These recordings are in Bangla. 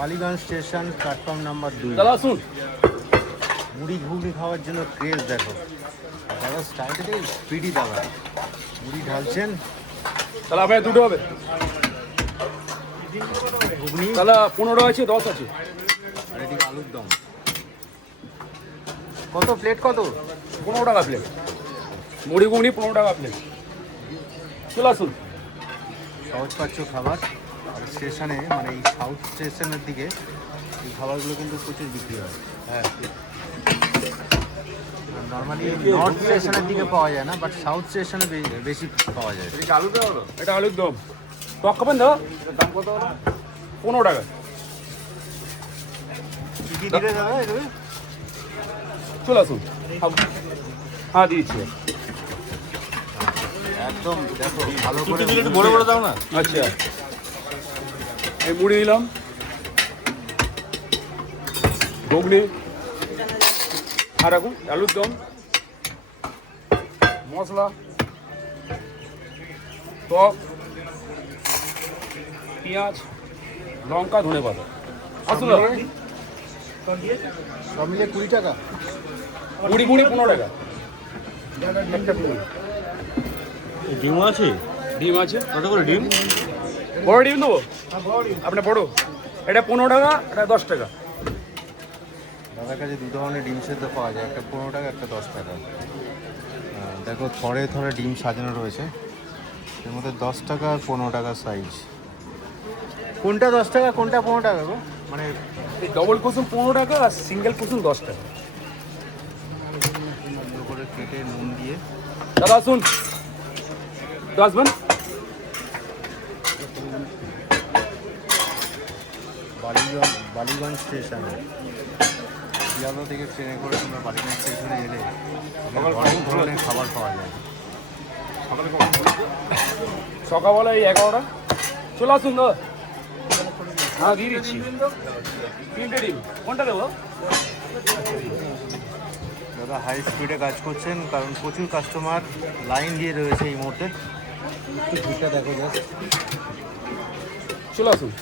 Ballygunge station platform number 2। দাদা আসুন। মুড়ি ঘুগনি খাওয়ার জন্য ক্রেজ দেখো দাদা, স্টাইলটা দেখে স্পিডি দাদা। মুড়ি ঢালছেন, তাহলে আপনার দুটো হবে ঘুগনি তাহলে 15 আছে 10 আছে। আর এদিকে আলুর দম। কত প্লেট কত? 15 টাকা প্লেট মুড়ি ঘুগনি 15 টাকা প্লেট। চলে আসুন। সহজ পাচ্ছ খাবার। আর স্টেশনে মানে এই সাউথ স্টেশনের দিকে এই খাবারগুলো কিন্তু প্রচুর বিক্রি হয়। হ্যাঁ, নর্মালি নর্থ স্টেশনের দিকে পাওয়া যায় না, বাট সাউথ স্টেশনে বেশি পাওয়া যায়। এটা আলুর দম। টক খাবেন দাদা? দাম কত হলো? 15 টাকা। কী কী দিলে দাদা এগুলো? চলে আসুন। হ্যাঁ দিয়েছি। একদম দেখো ভালো করে একটু বড় বড় দাও না। আচ্ছা, এই মুড়ি দিলাম, ঘুগনি আর এখন আলুর দম, মশলা, টক, পেঁয়াজ, লঙ্কা, ধনে পাতা। আসুন দাদা। সব মিলে 20 টাকা। মুড়ি মুড়ি 15 টাকা একটা মুড়ি। ডিম আছে? ডিম আছে, কত করে ডিম? বড় ডিম দেবো আপনার বড়। এটা 15 টাকা, এটা 10 টাকা। দাদার কাছে দু ধরনের ডিম সেদ্ধ পাওয়া যায়, একটা 15 টাকা, একটা 10 টাকা। দেখো থরে থরে ডিম সাজানো রয়েছে, এর মধ্যে 10 টাকা আর 15 টাকা সাইজ। কোনটা 10 টাকা কোনটা 15 টাকা গো? মানে এই ডবল কুসুম 15 টাকা আর সিঙ্গেল কুসুম 10 টাকা। সুন্দর করে কেটে নুন দিয়ে। দাদা আসুন, তো আসবেন। বালিগঞ্জ স্টেশনে শিয়ালদা থেকে ট্রেনে করে তোমরা বালিগঞ্জ স্টেশনে এলে অনেক ধরনের খাবার পাওয়া যায়। সকালবেলা এই 11টা। চলে আসুন দাদা। হ্যাঁ দিয়ে দিচ্ছি। 3টে ডিম কোনটা দেবো? দাদা হাই স্পিডে কাজ করছেন কারণ প্রচুর কাস্টমার লাইন দিয়ে রয়েছে এই মুহূর্তে। একটু ভিড়টা দেখো জাস্ট। চলে আসুন।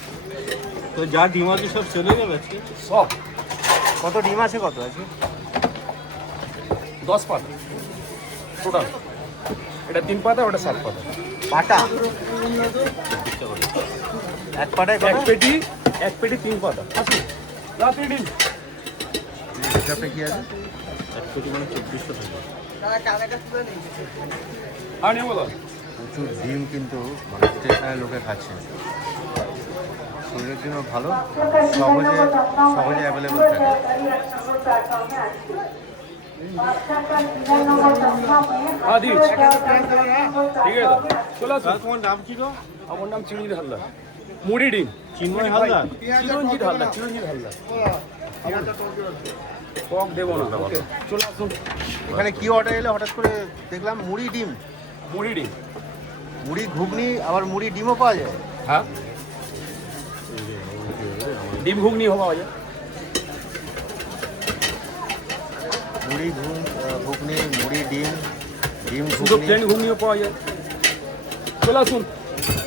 তো যা ডিম আছে সব চলে যাবে আজকে? সব কত ডিম আছে কত আছে? 10 পাতা টোটাল। এটা 3 পাতা, ওটা 7 পাতা। পাটা এক পাটায় এক পেটি 3 পাতা। আসুন রাতে ডিম। হিসাবটা কি আছে? এক কোটি মানে 2400 টাকা। আর নিয়ে বলো। প্রচুর ডিম কিন্তু মানে স্টেশনের লোকে খাচ্ছে, শরীরের জন্য ভালো, সহজে সহজে অ্যাভেলেবল থাকে। হ্যাঁ দিচ্ছি। ঠিক আছে দাদা, চলে আসুন। তোমার নাম কি গো? আমার নাম চিরঞ্জিত হালদার। মুড়ি ডিম চিন্ময় হালদার? চিরঞ্জিত হালদার। টক দেবো না। ওকে চলে আসুন। এখানে কি অর্ডার এলো হঠাৎ করে দেখলাম? মুড়ি ডিম, মুড়ি ডিম। মুড়ি ঘুগনি আবার মুড়ি ডিমও পাওয়া যায়। হ্যাঁ, ডিম ঘুগনি পাওয়া যায়। মুড়ি ঘুগনি, মুড়ি ডিম, ডিম শুধু ঘুগনি। প্লেন ঘুগনিও পাওয়া যায়। চলে আসুন।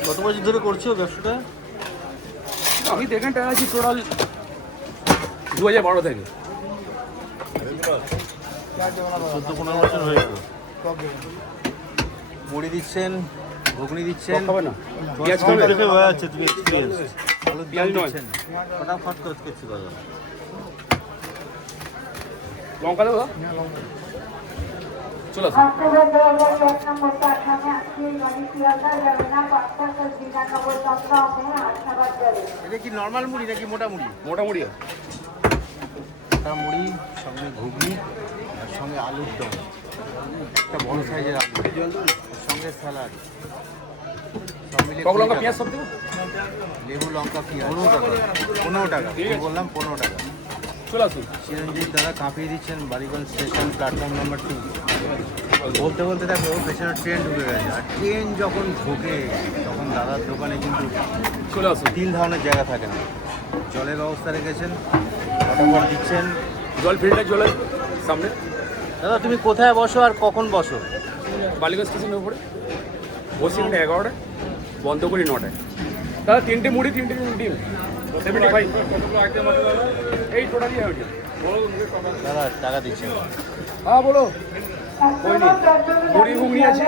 কত বছর ধরে করছো ব্যবসাটা? আমি দেখেন টাকা আছি টোটাল 2012 থেকে। 14-15 বছর হয়ে গেল। মুড়ি দিচ্ছেন, ঘুগনি দিচ্ছেন, টক খাবে না? পেঁয়াজ তোমার খাবে? দেখে হয়ে যাচ্ছে তুমি এক্সপিরিয়েন্স। আলুর পেঁয়াজ দম নয়। দিচ্ছেন। ফটাফট করে করছি দাদা। লঙ্কা দেবো? চলে আসুন। এটা কি নর্মাল মুড়ি নাকি মোটা মুড়ি? মোটামুটি মোটা মুড়ি সঙ্গে ঘুগনি আর সঙ্গে আলুর দম, একটা বড় সাইজের আলু, ওর সঙ্গে স্যালাড, সব মিলিয়ে টক লঙ্কা 20 পেঁয়াজ টাকা। সব দেবো? লেবু লঙ্কা পেঁয়াজ 15 টাকা। ঠিক আছে। বললাম 15 টাকা। চলে আসুন। চিরঞ্জিত দাদা কাঁপিয়ে দিচ্ছেন বালিগঞ্জ স্টেশন প্ল্যাটফর্ম নাম্বার 2। বলতে বলতে দেখো পেছনে ট্রেন ঢুকে গেছে, আর ট্রেন যখন ঢোকে তখন দাদার দোকানে কিন্তু চলে আসুন। 3 ধরনের জায়গা থাকে না। জলের ব্যবস্থা রেখেছেন, ফটাফট দিচ্ছেন। জল ফিল্টার জলের সামনে। দাদা তুমি কোথায় বসো আর কখন বসো? বালিগঞ্জ স্টেশনের উপরে বসি। 11টায় বন্ধ করি 9টায়। দাদা 3টে মুড়ি 3টে ডিম। 75 এই টোটালি হয়েছে দাদা টাকা দিচ্ছে না। হ্যাঁ বলো কই নি মুড়ি ঘুগনি আছে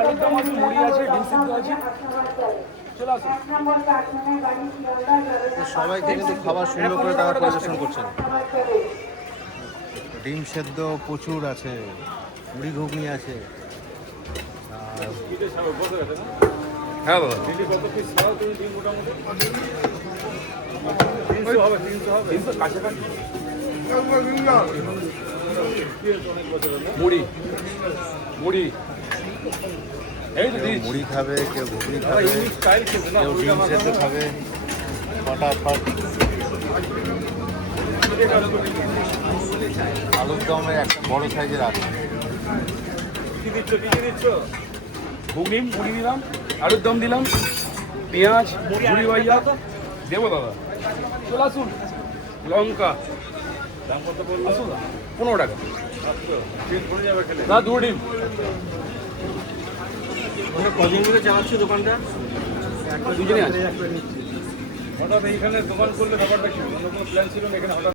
আলুর দম আছে মুড়ি আছে ডিম সিদ্ধ আছে চলে আসুন সবাইকে কিন্তু খাবার সুন্দর করে তারা পরিবেশন করছেন। ডিম সেদ্ধ প্রচুর আছে, মুড়ি ঘুগনি আছে। আর হ্যাঁ দাদা 300 কাছাকাছি মুড়ি এই তো দিচ্ছি মুড়ি খাবে, কেউ ঘুগনি খাবে, ইউনিক স্টাইল খেতে না কেউ ডিম সেদ্ধ খাবে। ফটাফট আলুর দমের একটা বড় সাইজের আছে। কি দিচ্ছ ঘুগনি মুড়ি দিলাম আলুর দম দিলাম পেঁয়াজ মুড়ি ভাইয়া দেবো দাদা চলে আসুন লঙ্কা দাম কত বলবো আসুন 15 টাকা না 2 ডিম কদিন ধরে চালাচ্ছি দোকানটা? দুজনে আছে হঠাৎ এইখানে দোকান করলে ব্যাপারটা কি অন্য কোনো প্ল্যান ছিল না এখানে হঠাৎ